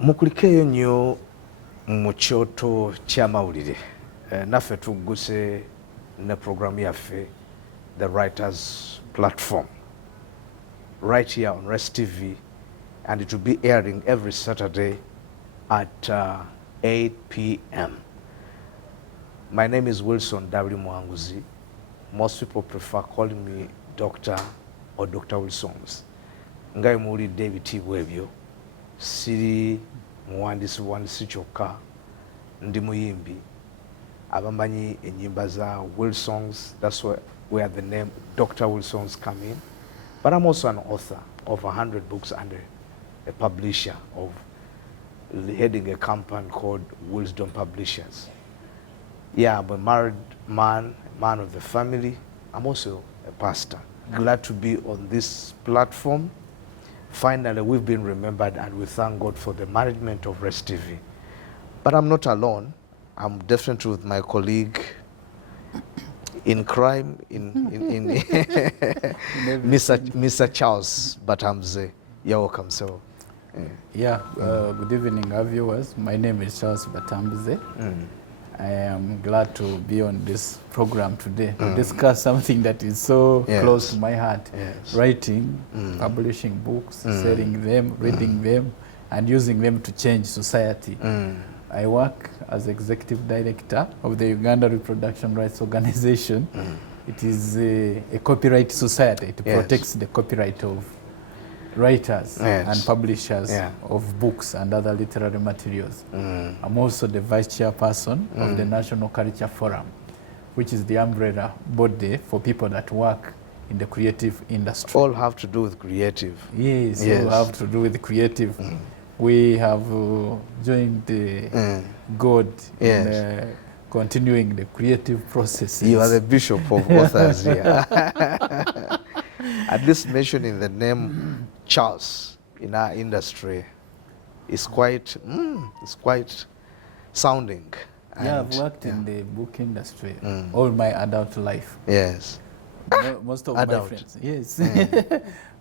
mukulikeyo nnyo mu kyoto ky'amawulire naffe tugguse ne programu yaffe the writers platform right here on Rest TV, and it will be airing every Saturday at 8 p.m. My name is Wilson W. Mwanguzi. Most people prefer calling me Dr. or Dr. Wilsons. Ngai muwulidde ebitiibwa ebyo, siri muwandiisi kyokka, ndi muyimbi. Abamanyi ennyimba za Wilsons, that's where the name Dr. Wilsons come in. But I'm also an author of 100 books and a publisher of heading a company called Wisdom Publishers. Yeah, I'm a married man of the family. I'm also a pastor. Glad to be on this platform. Finally, we've been remembered, and we thank God for the management of Rest TV. But I'm not alone. I'm definitely with my colleague in crime, in Mr. Charles Batamze. You're welcome, sir. Good evening, our viewers. My name is Charles Batamze. I am glad to be on this program today to discuss something that is so close to my heart. Writing, publishing books, selling them, reading them, and using them to change society. I work as executive director of the Uganda Reproduction Rights Organization. It is a copyright society. It protects the copyright of writers and publishers of books and other literary materials. I'm also the vice chairperson of the National Culture Forum, which is the umbrella body for people that work in the creative industry. All have to do with creative. Yes, all have to do with creative. We have joined God in continuing the creative processes. You are the bishop of authors here. At least mentioning the name Charles in our industry is quite sounding. I've worked in the book industry all my adult life. Yes. Most of my friends,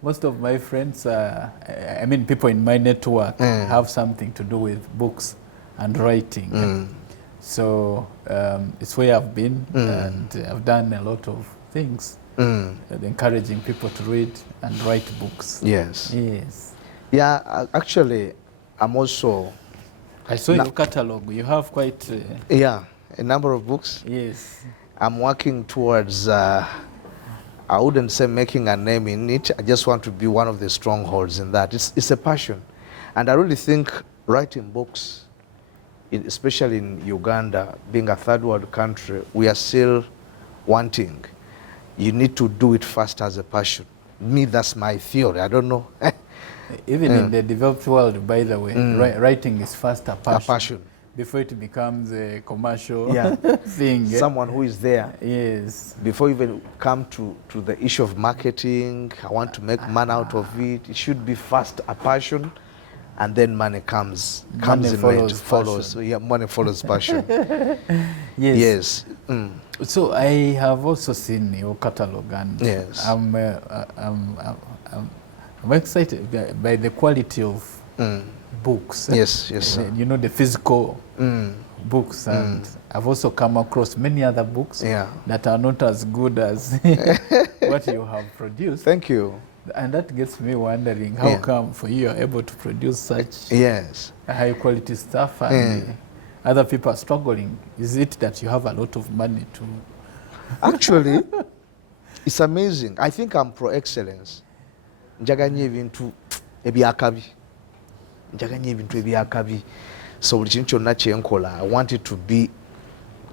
most of my friends, I mean people in my network have something to do with books and writing. So it's where I've been, and I've done a lot of things. Encouraging people to read and write books. Yes. Yes. Yeah, actually, I'm also... I saw your catalog. You have quite... a number of books. Yes. I'm working towards, I wouldn't say making a name in it. I just want to be one of the strongholds in that. It's a passion. And I really think writing books, especially in Uganda, being a third world country, we are still wanting. You need to do it first as a passion. Me, that's my theory. I don't know. Even in the developed world, by the way, writing is first a passion. A passion. Before it becomes a commercial thing. Someone who is there. Yes. Before even come to the issue of marketing, I want to make money out of it. It should be first a passion, and then money comes Money follows. So money follows passion. Yes. So I have also seen your catalog, and I'm excited by the quality of books. Yes, you know, the physical books, and I've also come across many other books that are not as good as what you have produced. Thank you. And that gets me wondering how come for you are able to produce such high quality stuff and other people are struggling. Is it that you have a lot of money to... Actually, it's amazing. I think I'm pro excellence. Njaganye ebintu ebyakabi. Njaganye ebintu ebyakabi. So buli kintu kyonna kyenkola, I want it to be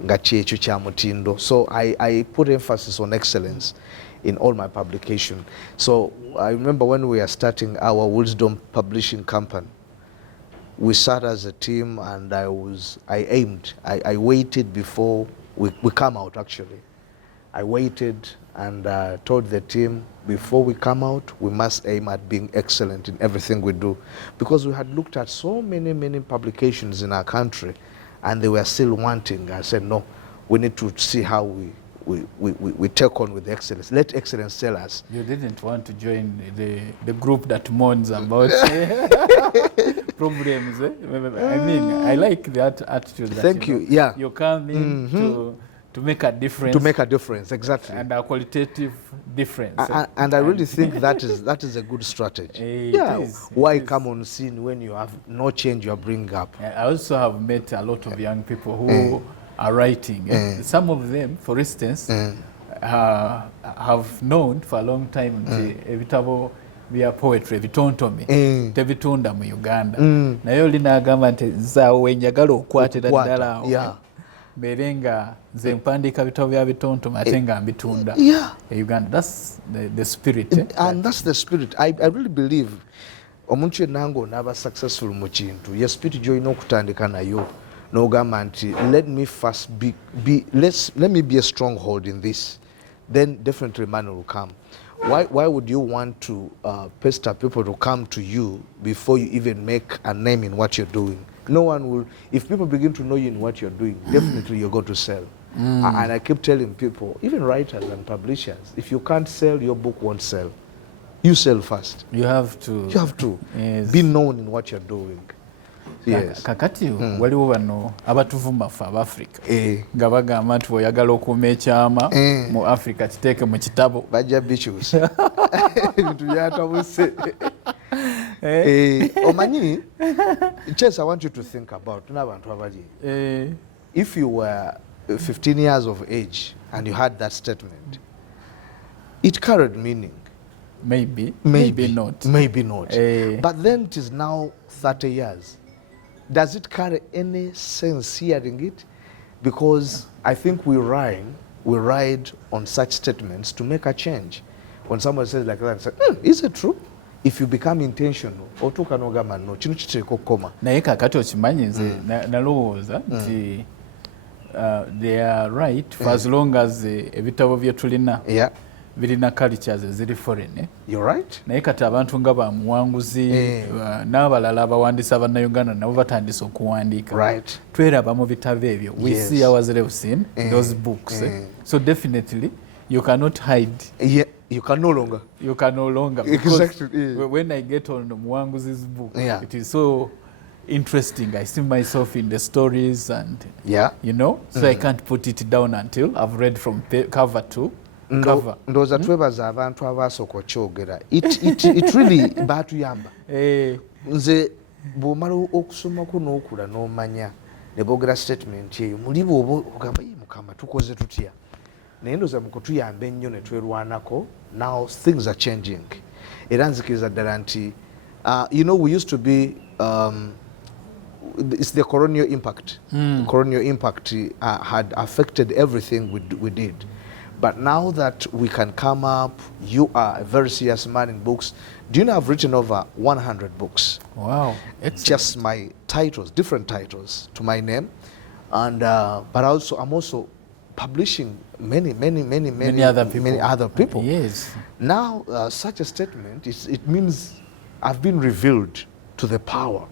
nga kyekyo kya mutindo. So I put emphasis on excellence in all my publication. So I remember when we are starting our Wisdom Publishing Company, we sat as a team, and I waited before we come out. Actually, I waited and told the team, before we come out, we must aim at being excellent in everything we do, because we had looked at so many publications in our country, and they were still wanting. I said, no, we need to see how we take on with excellence. Let excellence tell us. You didn't want to join the group that mourns about problems. I mean, I like that attitude. That, Thank you. Yeah. You come in to make a difference. To make a difference, exactly. And a qualitative difference. And I really think that is a good strategy. Yeah. Why come on scene when you have no change you are bringing up? I also have met a lot of young people who are writing. Some of them, for instance, have known for a long time ebitabo bya poetry ebitontome tebitunda mu Uganda. Naye oli n'agamba nti nzaawe njagala okwatira ddala awo. Berenga nze mpandiika bitabo bya bitontome ate nga mbitunda Uganda. That's the spirit. And that's the spirit. I really believe omuntu yenna ng'onaaba successful mu kintu ye spirit gy'olina okutandika nayo n'ogamba nti let me first let me be a stronghold in this, then definitely money will come. Why would you want to pester people to come to you before you even make a name in what you're doing? No one will. If people begin to know you in what you're doing, definitely you're going to sell. And I keep telling people, even writers and publishers, if you can't sell, your book won't sell. You sell first. You have to. You have to be known in what you're doing. Yes. Kakati waliwo bano abatuvuma ffe Abafrika nga bagamba nti oyagala okuuma ekyama mu Africa kiteeke mu kitabo bajja bikyusa ebintu byatabuse. Omanyi, Chess, I want you to think about n'abantu abali. If you were 15 years of age and you had that statement, it carried meaning. Maybe not. Maybe not. But then it is now 30 years. Does it carry any sense hearing it? Because I think we ride on such statements to make a change. When someone says like that, say, is it true? If you become intentional, otuuka n'ogamba no kino kiteeka okukoma. Naye kakati okimanyi nze nalowooza nti they are right for as long as ebitabo bye tulina birina cultures eziri foreign. You're right. Naye kati abantu nga bamuwanguzi n'abalala abawandiisi abannayuganda nabo batandise okuwandiika. Right. Tweraba mu bitabo ebyo. We see ourselves in those books. So definitely you cannot hide. You can no longer. You can no longer. Exactly. When I get on Mwanguzi's book, it is so interesting. I see myself in the stories and, you know, so I can't put it down until I've read from cover to cover. Ndowooza twebaza abantu abaasooka okyogera. It really baatuyamba. Nze bw'omala okusomako n'okula n'omanya ne boogera statement eyo muli bw'oba ogamba Mukama tukoze tutya. Naye ndowooza mu kutuyamba ennyo ne twerwanako. Now things are changing. Era nzikiriza ddala nti you know, we used to be it's the colonial impact. The colonial impact had affected everything we did. But now that we can come up, you are a very serious man in books. Do you know I've written over 100 books? Wow. Excellent. Just my titles, different titles to my name. And but I'm also publishing many other people. Yes. Now such a statement, it means I've been revealed to the power,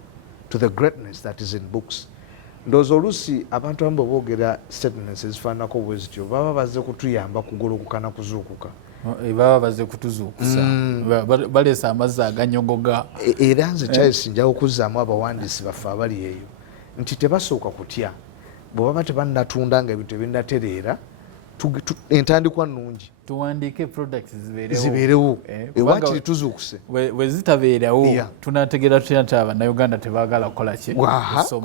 to the greatness that is in books. Ndowooza oluusi abantu abamu boogera statements ezifaananako bwe zityo baba bazze kutuyamba kugolokoka na kuzuukuka. Baba bazze kutuzuukusa. Baleesa amazzi aganyogoga. Era nze Charles njawo okuzzaamu abawandiisi baffe abali eyo nti tebasooka kutya. Bwe baba tebannatunda nga ebintu tebinnatereera entandikwa nnungi. Tuwandiike products zibeerewo. Waakiri tuzuukuse. We zitabeerawo tunategeera tutya nti Abannayuganda tebaagala kukola ki?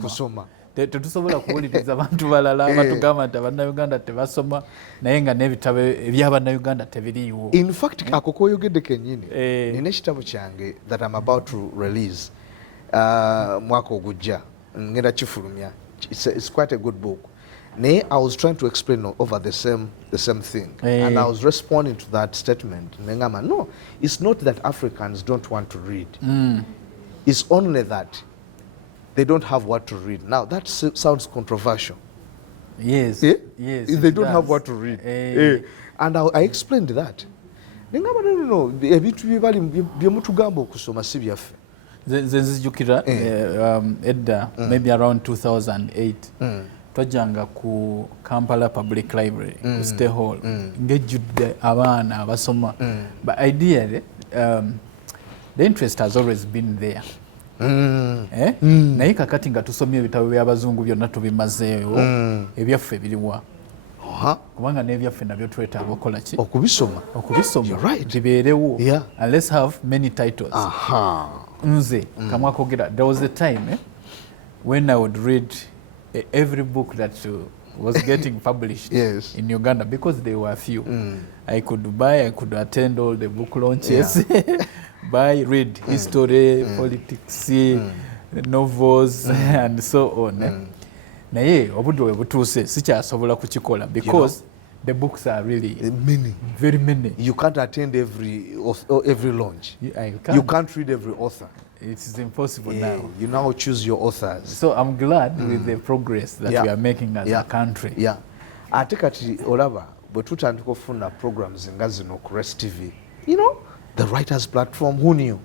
Kusoma. Tetusobola kuwuliriza abantu balala abatugamba nti Abannayuganda tebasoma naye nga n'ebitabo eby'Abannayuganda tebiriiwo. In fact, ako koyogedde kennyini nina ekitabo kyange that I'm about to release mwaka ogujja ngenda kifulumya. It's quite a good book. Naye I was trying to explain over the same thing, and I was responding to that statement. Nengama, no, it's not that Africans don't want to read. It's only that they don't have what to read. Now that sounds controversial. Yes. Yes. They don't have what to read. And I explained that. Nengama, no. Ebintu byebali byemutugamba okusoma si byaffe. Nzijukira edda maybe around 2008. Twajjanga ku Kampala Public Library ku Stay Hall ngejjudde abaana abasoma. But ideally the interest has always been there. naye kakati nga tusomye ebitabo by'abazungu byonna tubimazeewo ebyaffe biriwa kubanga n'ebyaffe nabyo twetaaga okukola ki okubisoma bibeerewo and let's have many titles. Nze kamwa kogera there was a time when I would read every book that was getting published in Uganda because there were few. I could attend all the book launches, read history, politics, novels, and so on. Naye obudde we butuuse sikyasobola kukikola because the books are really very many. You can't attend every launch. You can't read every author. It's impossible now. You now choose your authors. So I'm glad with the progress that we are making as a country. Ate kati olaba bwe tutandika okufuna programs nga zino ku Rest TV, the writers platform, who knew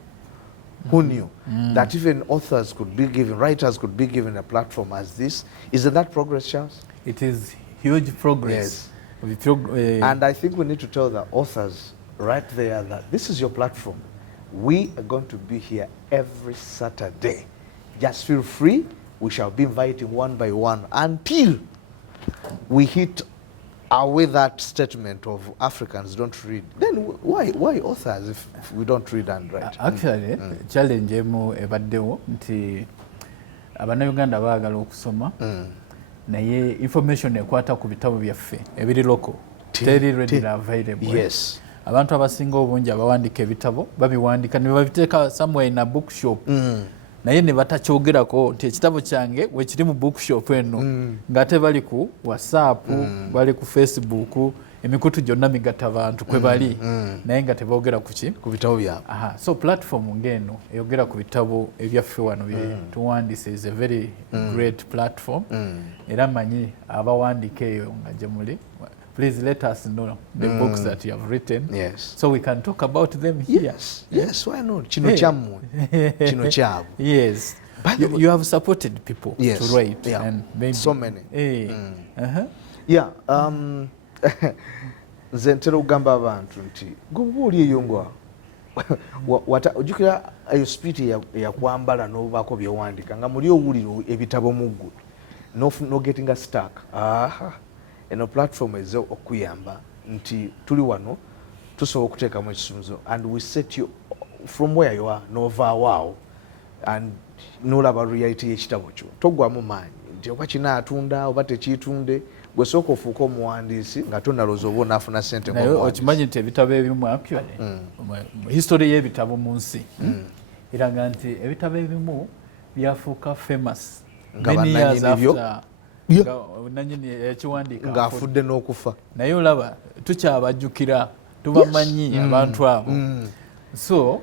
that even authors could be given, writers could be given a platform as this? Isn't that progress, Charles? It is huge progress. And I think we need to tell the authors right there that this is your platform. We are going to be here every Saturday. Just feel free. We shall be inviting one by one until we hit away that statement of Africans don't read. Then why authors if we don't read and write? Actually, challenge emu ebaddewo nti Abannayuganda baagala okusoma naye information ekwata ku bitabo byaffe ebiri local teri readily available. Abantu abasinga obungi abawandiika ebitabo babiwandika ne babiteeka somewhere in a bookshop naye ne batakyogerako nti ekitabo kyange wekiri mu bookshop eno ng'ate bali ku WhatsApp bali ku Facebook emikutu gyonna migatta bantu kwe bali naye nga teboogera ku bitabo byabwe. So platform ng'eno eyogera ku bitabo ebyaffe wano bye tuwandiise is a very great platform era manyi abawandiika eyo nga gye muli. Please let us know the books that you have written so we can talk about them here. Yes, why not? Chino chamu. Chino chabu. Yes. You have supported people to write. And maybe so many. Nze ntera okugamba abantu nti gwe eyo ngwa ojjukira eyo spirit yakwambala n'obaako byewandika nga muli owulira ebitabo mu ggwe no getting a stuck. Eno platform eze okuyamba nti tuli wano tusobola okuteekamu ekisumbuzo and we set you from where you are n'ovaawo and n'olaba reality y'ekitabo kyo toggwamu maanyi nti oba kinaatunda oba tekiitunde gwe sooka ofuuka omuwandiisi nga tonalooza oba onaafuna ssente naye okimanyi nti ebitabo ebimu actually history y'ebitabo mu nsi eraga nti ebitabo ebimu byafuuka famous many years after nanyini ekiwandiika ng'afudde n'okufa naye olaba tukyabajjukira tubamanyi abantu abo. So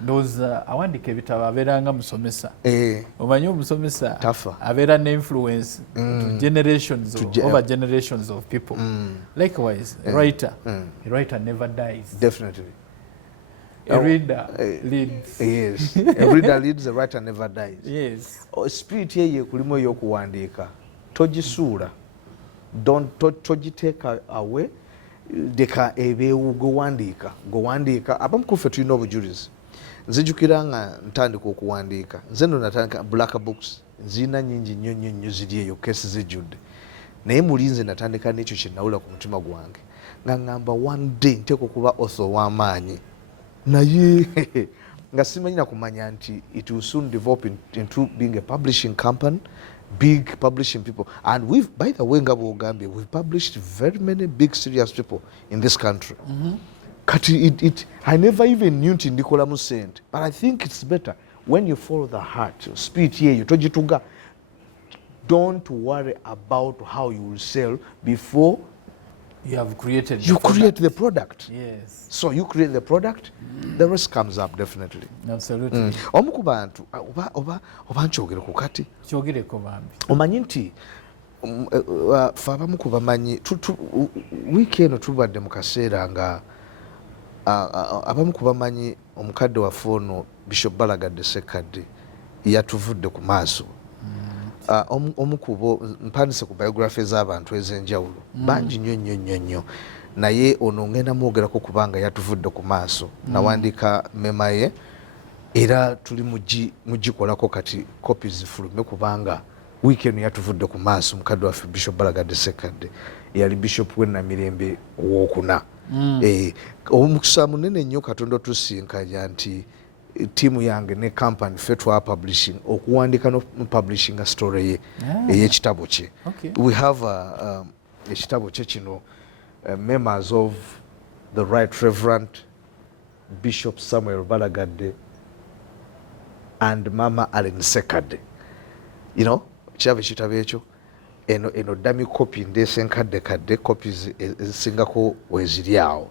ndowooza awandiika ebitabo abeeranga musomesa omanyi omusomesa abeera ne influence to generations over generations of people. Likewise a writer never dies. Definitely. A reader leads. Yes. A reader leads, a writer never dies. Yes. Spirit ye kulimu ey'okuwandiika togisuula, togiteeka away, deka ebeewo gwewandiika abamu ku ffe tulina obujulizi. Nzijukira nga ntandika okuwandiika nze ndo natandika black books nzina nyingi nnyo ziri eyo kesi zijjudde naye muli nze natandika n'ekyo kye nawula ku mutima gwange nga ngamba one day nteeka okuba author w'amaanyi naye nga simanyi na kumanya nti it will soon develop into being a publishing company, big publishing people. And we've, by the way, Ngabo, we've published very many big serious people in this country. Kati I never even knew nti ndikola mu sente, but I think it's better when you follow the heart, spirit ye tojituga. Don't worry about how you will sell before you have created you create the product. Yes. So you create the product, the rest comes up definitely. Absolutely. Omu ku bantu oba nkyogere ku kati. Kyogereko bambi. Omanyi nti fe abamu ku bamanyi wiiki eno tubadde mu kaseera nga abamu ku bamanyi omukadde waffe ono Bishop Balagadde Ssekadde yatuvudde ku maaso. Omu ku bo mpandise ku biography z'abantu ez'enjawulo bangi nnyo naye ono ngenda mwogerako kubanga yatuvudde ku maaso. Nawandiika mema ye era tuli mugikolako kati copies zifulume kubanga weekend yatuvudde ku maaso mukadde waffe Bishop Balagadde Sekadde yali Bishop w'Ennamirembe owookuna. Omukisa munene nnyo Katonda tusinkanya nti tiimu yange ne company ffe twa publishing okuwandika no publishing a story ye ey'ekitabo kye. We have ekitabo kye kino members of the Right Reverend Bishop Samuel Balagadde and Mama Allen Sekadde. You know, kiraba ekitabo ekyo eno dummy copy ndeese enkadde copies ezisingako weziri awo.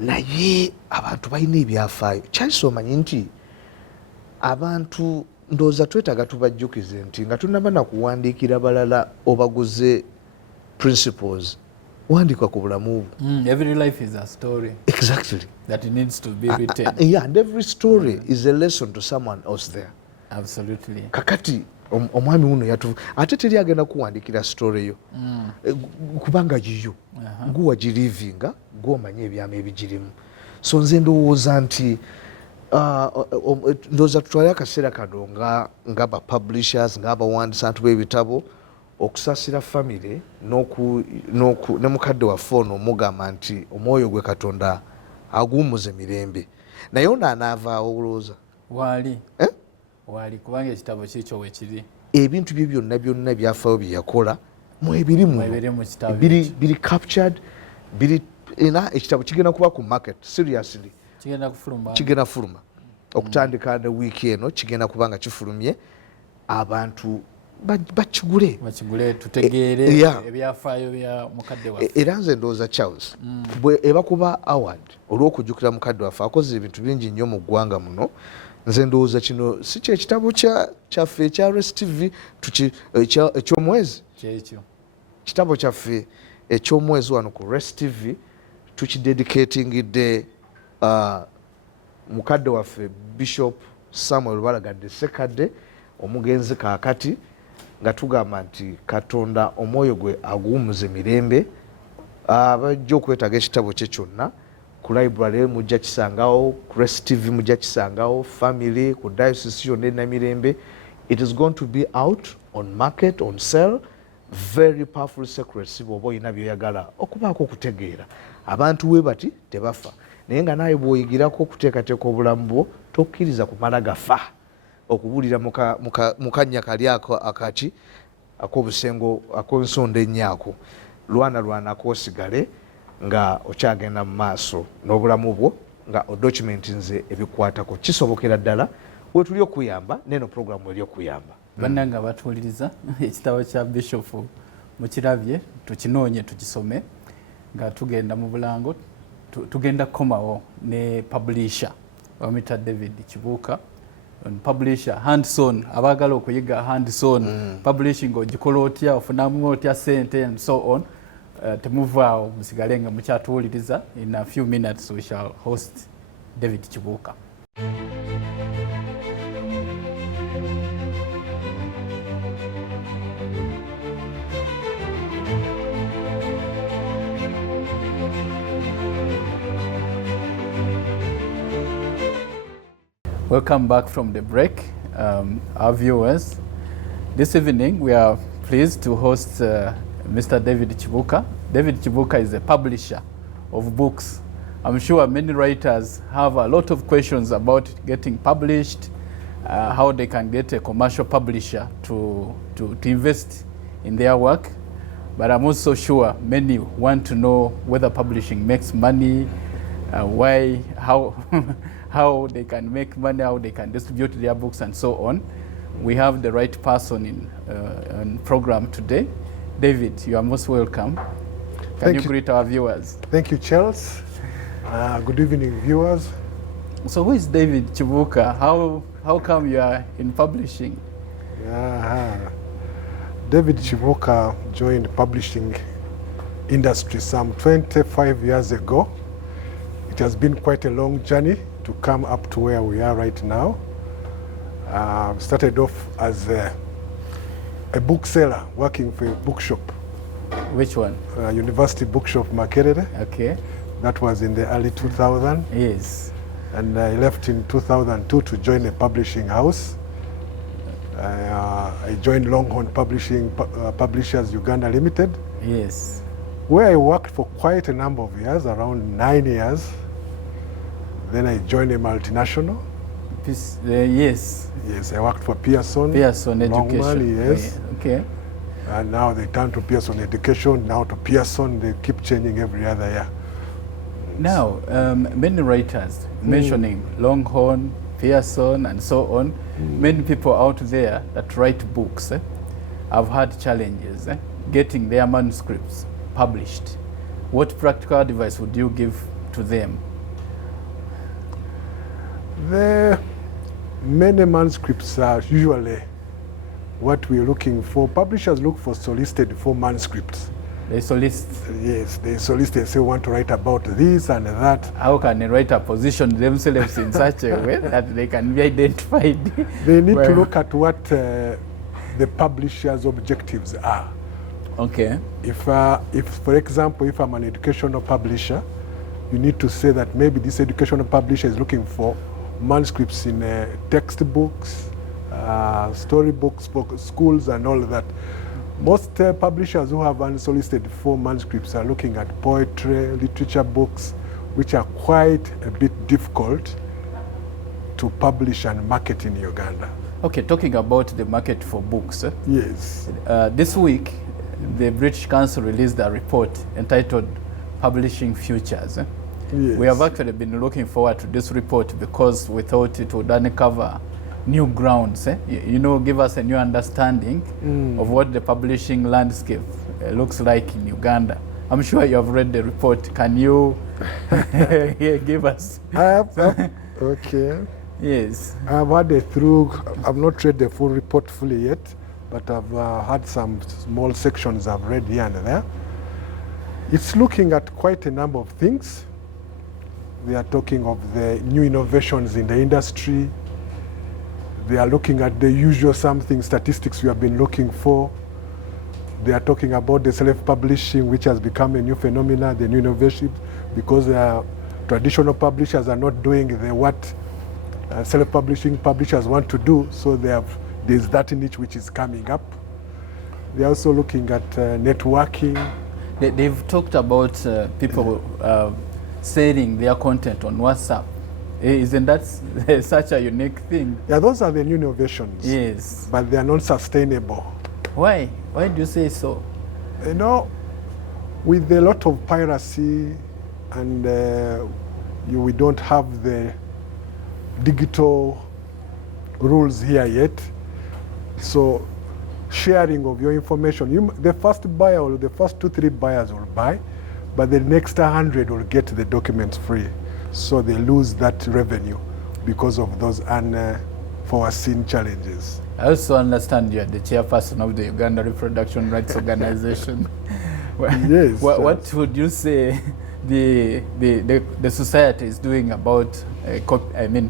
Naye abantu balina ebyafaayo kyali omanyi nti abantu ndowooza twetaaga tubajjukize nti nga tunaba nakuwandiikira balala obaguze principles wandikwa ku bulamu bwo. Every life is a story. Exactly. That needs to be written. Yeah, and every story is a lesson to someone else there. Absolutely. Kakati omwami wuno yatu ate teri agenda kuwandikira story yo kubanga yiyo guwa girivinga gwomanye ebyama ebigirimu. So nze ndowooza nti ndowooza tutwale akaseera kano nga ba publishers ng'abawandiisi abantu b'ebitabo okusasira family ne mukadde waffe ono omugamba nti omwoyo gwe Katonda aguwummuze mirembe naye ono anaavaawo olowooza wali kubanga ekitabo kikyo we kiri ebintu bye byonna byafaayo bye yakola mwebirimu biri captured biri ekitabo kigenda kuba ku market seriously kigenda fuluma okutandika ne wiiki eno kigenda kuba nga kifulumye abantu bakigule tutegeere ebyafaayo bya mukadde waffe. Era nze ndowooza Charles bwe ebakuba award olw'okujjukira mukadde waffe akoze ebintu bingi nnyo mu ggwanga muno. Nze ndowooza kino si kyekitabo kyaffe ekya RSTV ekyomwezi kitabo kyaffe ekyomwezi wano ku RSTV tukidedicatingidde mukadde waffe Bishop Samuel Balagadde Sekadde omugenzi kaakati nga tugamba nti Katonda omwoyo gwe aguwummuze mirembe. Bajja okwetaaga ekitabo kye kyonna ku library mujja kisangawo, ku RSTV mujja kisangawo, family ku diocese yonna Namirembe. It is going to be out on market, on sale. Very powerful secrecy bw'oba olina byoyagala okubaako okutegeera. Abantu we bati tebafa naye nga naye bw'oyigirako okuteekateeka obulamu bwo tokkiriza kumala gafa okubuulira mu kannya kali ako akaki ak'obusengo ak'ensonda ennyaako. Lwanako osigale nga okyagenda mu maaso n'obulamu bwo nga odocumentinze ebikwatako. Kisobokera ddala wetuli okuyamba neno programu eri okuyamba. Bannanga batuwuliriza ekitabo kya Bishop mukirabye tukinoonye tukisome nga tugenda mu bulango tugenda kukomawo ne publisher wamita David Kibuuka publisher hands-on abaagala okuyiga hands-on publishing ogikola otya ofunamu otya sente and so on. Temuvaawo musigale nga mukyatuwuliriza. In a few minutes we shall host David Kibuuka. Welcome back from the break, our viewers. This evening we are pleased to host Mr. David Kibuuka. David Kibuuka is a publisher of books. I'm sure many writers have a lot of questions about getting published, how they can get a commercial publisher to invest in their work. But I'm also sure many want to know whether publishing makes money, why, how they can make money, how they can distribute their books and so on. We have the right person in program today. David, you are most welcome. Can you greet our viewers? Thank you, Charles. Good evening, viewers. So who is David Kibuuka? How come you are in publishing? David Kibuuka joined publishing industry some 25 years ago. It has been quite a long journey to come up to where we are right now. Started off as a bookseller working for a bookshop. Which one? University Bookshop Makerere. Okay. That was in the early 2000s. Yes. And I left in 2002 to join a publishing house. I joined Longhorn Publishers Uganda Limited. Yes. Where I worked for quite a number of years, around 9 years. Then I joined a multinational. Yes. Yes, I worked for Pearson. Pearson Education. Yes. Okay. And now they turn to Pearson Education, now to Pearson. They keep changing every other year. Now, many writers mentioning Longhorn, Pearson, and so on, many people out there that write books have had challenges getting their manuscripts published. What practical advice would you give to them? The many manuscripts are usually what we're looking for. Publishers look for solicited for manuscripts. They solicit? Yes, they solicit and say, want to write about this and that. How can a writer position themselves in such a way that they can be identified? They need to look at what the publisher's objectives are. Okay. If, for example, if I'm an educational publisher, you need to say that maybe this educational publisher is looking for manuscripts in textbooks, storybooks for schools and all that. Most publishers who have unsolicited for manuscripts are looking at poetry, literature books, which are quite a bit difficult to publish and market in Uganda. Okay, talking about the market for books. Yes. This week, the British Council released a report entitled Publishing Futures. Yes. We have actually been looking forward to this report because we thought it would uncover new grounds, you know, give us a new understanding of what the publishing landscape looks like in Uganda. I'm sure you have read the report. Can you give us? Okay. Yes. I've had I've not read the full report fully yet, but I've had some small sections I've read here and there. It's looking at quite a number of things. They are talking of the new innovations in the industry. They are looking at the usual statistics we have been looking for. They are talking about the self-publishing, which has become a new phenomenon, the new innovation, because traditional publishers are not doing what self-publishing publishers want to do, so there's that niche which is coming up. They're also looking at networking. They've talked about people selling their content on WhatsApp. Isn't that such a unique thing? Yeah, those are the new innovations. Yes. But they are not sustainable. Why? Why do you say so? You know, with a lot of piracy and we don't have the digital rules here yet. So sharing of your information, the first buyer or the first 2-3 buyers will buy, but the next 100 will get the documents free. So they lose that revenue because of those unforeseen challenges. I also understand you are the chairperson of the Uganda Reproduction Rights Organization. Yes. What would you say the society is doing about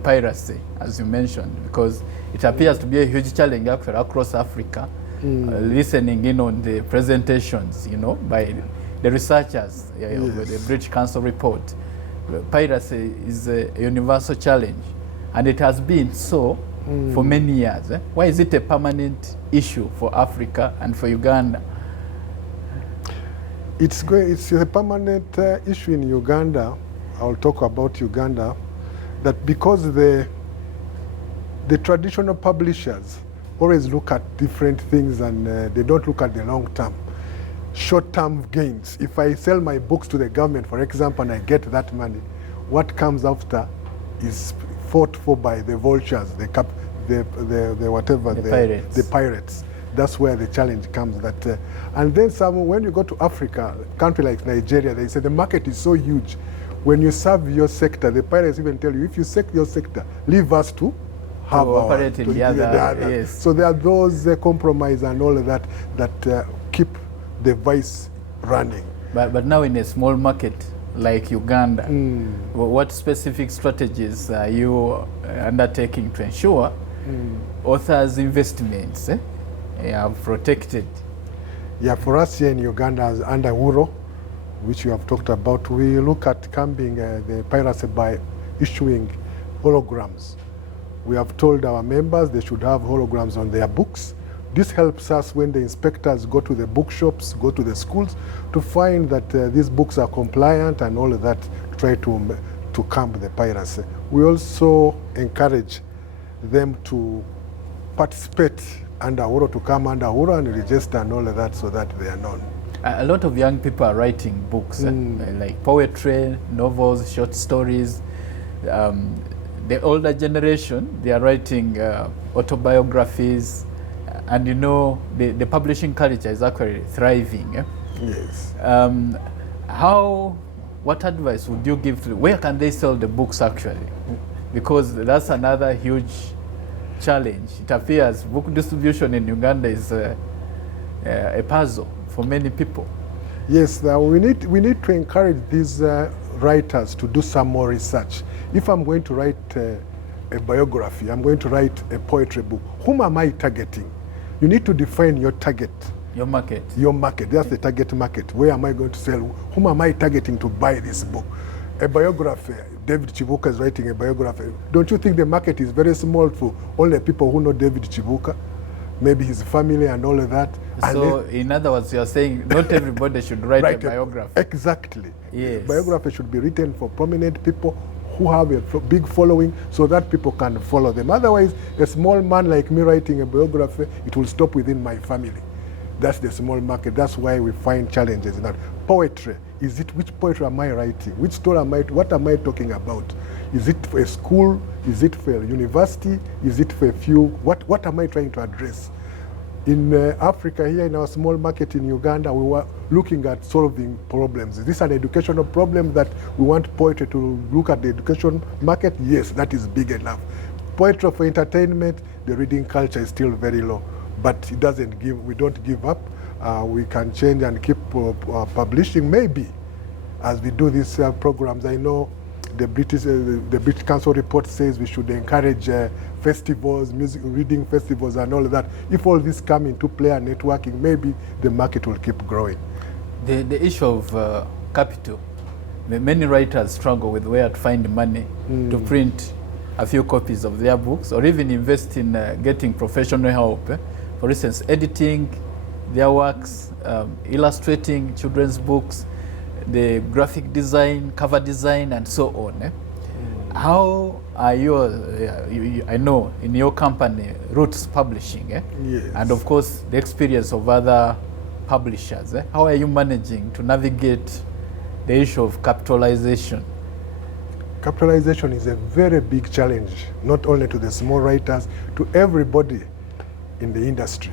piracy, as you mentioned, because it appears to be a huge challenge actually across Africa. Listening in on the presentations, you know, by the researchers of the British Council report. Piracy is a universal challenge, and it has been so for many years. Why is it a permanent issue for Africa and for Uganda? It's a permanent issue in Uganda. I'll talk about Uganda, that because the traditional publishers always look at different things and they don't look at the long term. Short-term gains. If I sell my books to the government, for example, and I get that money, what comes after is fought for by the vultures, the pirates. That's where the challenge comes. And then when you go to Africa, a country like Nigeria, they say the market is so huge. When you serve your sector, the pirates even tell you, if you serve your sector, leave us to have operate in the other. Yes. So there are those compromise and all of that keep the vice running. But now in a small market like Uganda, what specific strategies are you undertaking to ensure authors' investments are protected? Yeah, for us here in Uganda, under URO, which you have talked about, we look at curbing the piracy by issuing holograms. We have told our members they should have holograms on their books. This helps us when the inspectors go to the bookshops, go to the schools, to find that these books are compliant and all of that, to try to curb the piracy. We also encourage them to participate under Uhuru, to come under Uhuru and register and all of that, so that they are known. A lot of young people are writing books, like poetry, novels, short stories. The older generation, they are writing autobiographies, and you know, the publishing culture is actually thriving. Yes. What advice would you give to, where can they sell the books actually? Because that's another huge challenge. It appears book distribution in Uganda is a puzzle for many people. Yes, we need to encourage these writers to do some more research. If I'm going to write a biography, I'm going to write a poetry book, whom am I targeting? You need to define your target. Your market. Your market, that's the target market. Where am I going to sell? Whom am I targeting to buy this book? A biography, David Chibuka is writing a biography. Don't you think the market is very small for only people who know David Chibuka? Maybe his family and all of that. So in other words, you are saying not everybody should write a biography. Exactly. Yes. Biography should be written for prominent people who have a big following, so that people can follow them. Otherwise, a small man like me writing a biography, it will stop within my family. That's the small market. That's why we find challenges in that. Poetry, which poetry am I writing? Which story what am I talking about? Is it for a school? Is it for a university? Is it for a few? What am I trying to address? In Africa, here in our small market in Uganda, we were looking at solving problems. Is this an educational problem that we want poetry to look at the education market? Yes, that is big enough. Poetry for entertainment, the reading culture is still very low, but it doesn't we don't give up. We can change and keep publishing. Maybe as we do these programs, I know the British Council report says we should encourage festivals, music reading festivals and all of that. If all this come into play and networking, maybe the market will keep growing. The issue of capital, many writers struggle with where to find money to print a few copies of their books, or even invest in getting professional help. For instance, editing their works, illustrating children's books, the graphic design, cover design, and so on. How are I know in your company, Roots Publishing, Yes. and of course the experience of other publishers, how are you managing to navigate the issue of capitalization? Capitalization is a very big challenge, not only to the small writers, to everybody in the industry.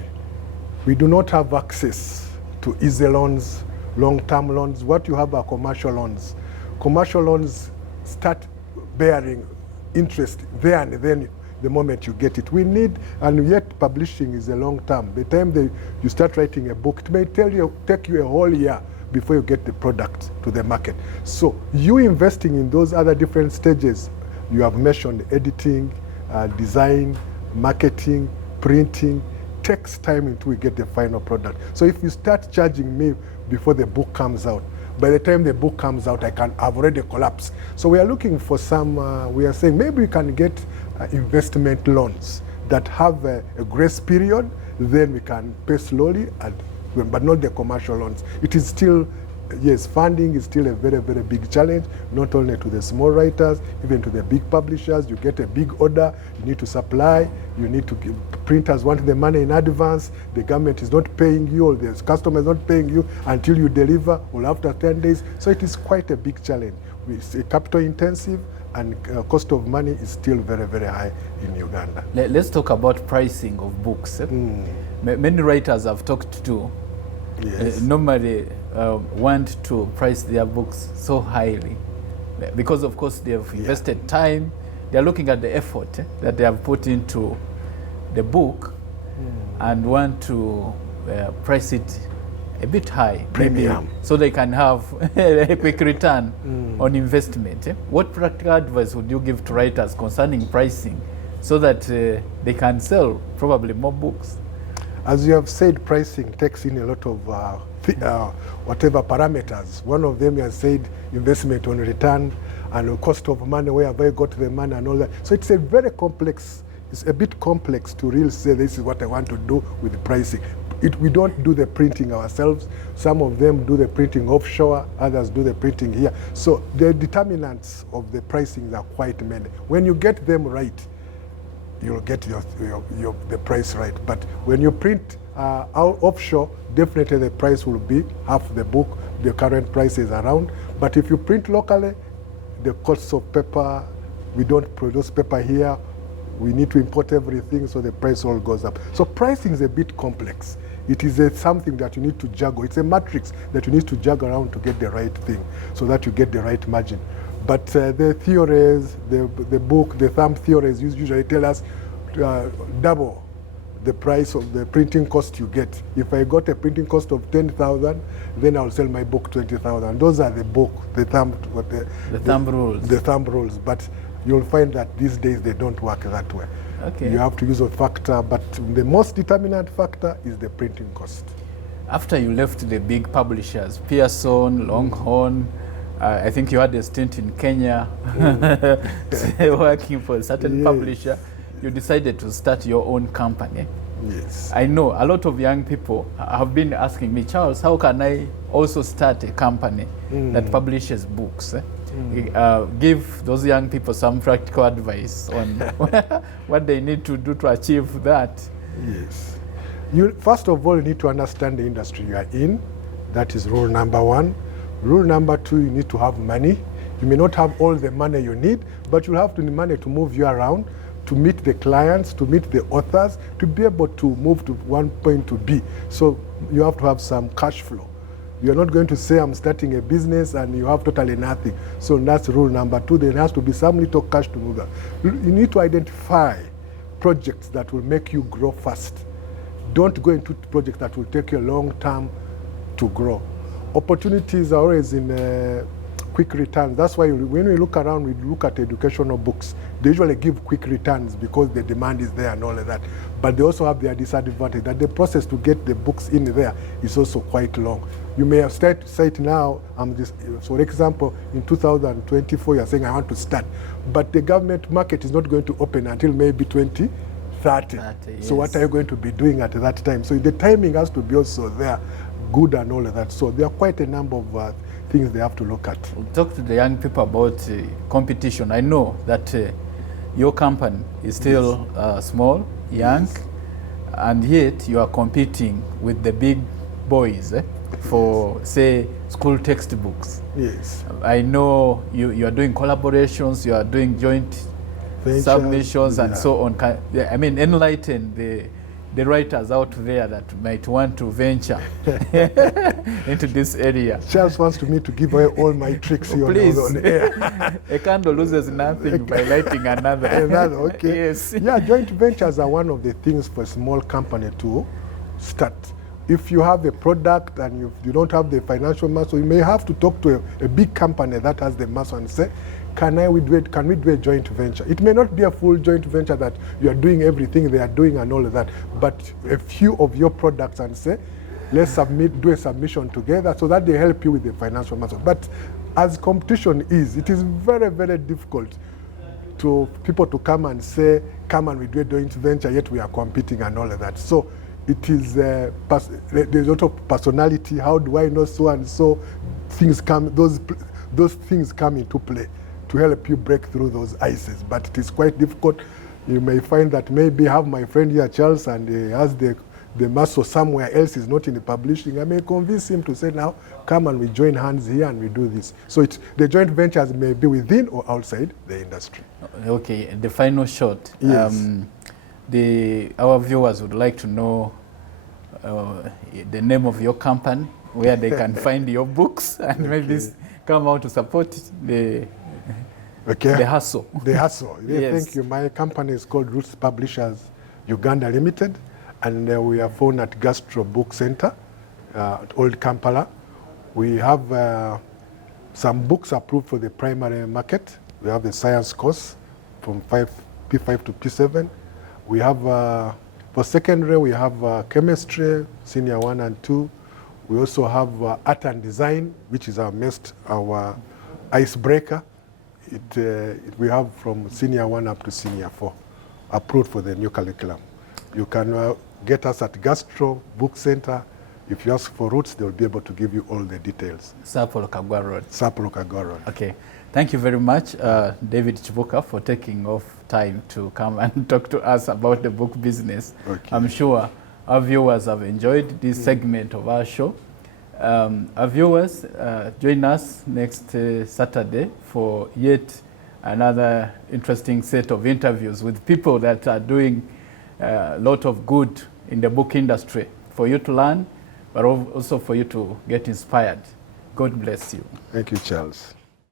We do not have access to easy loans, long-term loans. What you have are commercial loans. Commercial loans start bearing interest there and then the moment you get it. We need, and yet publishing is a long term. By the time you start writing a book, it may take you a whole year before you get the product to the market. So you investing in those other different stages, you have mentioned editing, design, marketing, printing, takes time until we get the final product. So if you start charging me before the book comes out, by the time the book comes out, I've already collapsed. So we are looking for some, we are saying maybe we can get investment loans that have a grace period, then we can pay slowly, but not the commercial loans. It is still, yes, funding is still a very, very big challenge, not only to the small writers, even to the big publishers. You get a big order, you need to supply, you need to give, printers want the money in advance, the government is not paying you, or the customer is not paying you until you deliver, or after 10 days. So it is quite a big challenge. It's capital intensive, and cost of money is still very, very high in Uganda. Let's talk about pricing of books. Many writers I've talked to normally want to price their books so highly because, of course, they have invested time. They're looking at the effort that they have put into the book and want to price it a bit high, premium, so they can have a quick return on investment. What practical advice would you give to writers concerning pricing so that they can sell probably more books? As you have said, pricing takes in a lot of whatever parameters. One of them, you have said investment on return, and the cost of money, where have I got the money and all that. So it's a very complex, it's a bit complex to really say this is what I want to do with the pricing. We don't do the printing ourselves. Some of them do the printing offshore, others do the printing here. So the determinants of the pricing are quite many. When you get them right, you'll get the price right. But when you print out offshore, definitely the price will be half the book, the current price is around. But if you print locally, the costs of paper, we don't produce paper here, we need to import everything, so the price all goes up. So pricing is a bit complex. It is something that you need to juggle. It's a matrix that you need to juggle around to get the right thing, so that you get the right margin. But the theories, the book, the thumb theories usually tell us double the price of the printing cost you get. If I got a printing cost of 10,000, then I'll sell my book 20,000. Those are the book, the thumb rules. The thumb rules. But you'll find that these days they don't work that way. Okay. You have to use a factor, but the most determinant factor is the printing cost. After you left the big publishers, Pearson, Longhorn, I think you had a stint in Kenya, working for a certain publisher. You decided to start your own company. Yes. I know a lot of young people have been asking me, Charles, how can I also start a company that publishes books? Give those young people some practical advice on what they need to do to achieve that. Yes. First of all, you need to understand the industry you are in. That is rule number one. Rule number two, you need to have money. You may not have all the money you need, but you'll have the money to move you around, to meet the clients, to meet the authors, to be able to move to one point to B. So you have to have some cash flow. You're not going to say I'm starting a business and you have totally nothing. So that's rule number two. There has to be some little cash to move that. You need to identify projects that will make you grow fast. Don't go into projects that will take you a long time to grow. Opportunities are always in quick returns. That's why when we look around, we look at educational books. They usually give quick returns because the demand is there and all of that. But they also have their disadvantage that the process to get the books in there is also quite long. You may have said now, for example, in 2024, you're saying I want to start, but the government market is not going to open until maybe 2030. Yes. So what are you going to be doing at that time? So the timing has to be also there, good and all of that. So there are quite a number of things they have to look at. We'll talk to the young people about competition. I know that your company is still small, young, and yet you are competing with the big boys for, say, school textbooks. Yes. I know you are doing collaborations, you are doing joint submissions and so on. I mean, enlighten the writers out there that might want to venture into this area. Charles wants me to give away all my tricks here. Please. On air. A candle loses nothing by lighting another. Another, okay. Yes. Yeah, joint ventures are one of the things for a small company to start. If you have a product and you don't have the financial muscle, you may have to talk to a big company that has the muscle and say, can we do a joint venture? It may not be a full joint venture that you are doing everything they are doing and all of that, but a few of your products and say, let's do a submission together so that they help you with the financial muscle. But as competition is, it is very, very difficult to people to come and say, come and we do a joint venture, yet we are competing and all of that. So it is, there's a lot of personality. How do I know so and so? Things come, those things come into play to help you break through those ices. But it is quite difficult. You may find that maybe have my friend here, Charles, and he has the muscle somewhere else, is not in the publishing. I may convince him to say, now, come and we join hands here and we do this. So the joint ventures may be within or outside the industry. Okay, the final shot. Yes. Our viewers would like to know the name of your company, where they can find your books, and maybe come out to support the hustle. The hustle. Yes. Thank you. My company is called Roots Publishers Uganda Limited, and we are found at Gastro Book Center at Old Kampala. We have some books approved for the primary market. We have the science course from P5 to P7. We have, for secondary, we have chemistry, senior 1 and 2. We also have art and design, which is our icebreaker we have from senior 1 up to senior 4 approved for the new curriculum. You can get us at Gastro Book Center. If you ask for routes, they'll be able to give you all the details. Sapolo Kagwa Road. Sapolo Kagwa Road. Okay. Thank you very much, David Chibuka, for taking off time to come and talk to us about the book business. Okay. I'm sure our viewers have enjoyed this segment of our show. Our viewers, join us next Saturday for yet another interesting set of interviews with people that are doing a lot of good in the book industry for you to learn, but also for you to get inspired. God bless you. Thank you, Charles.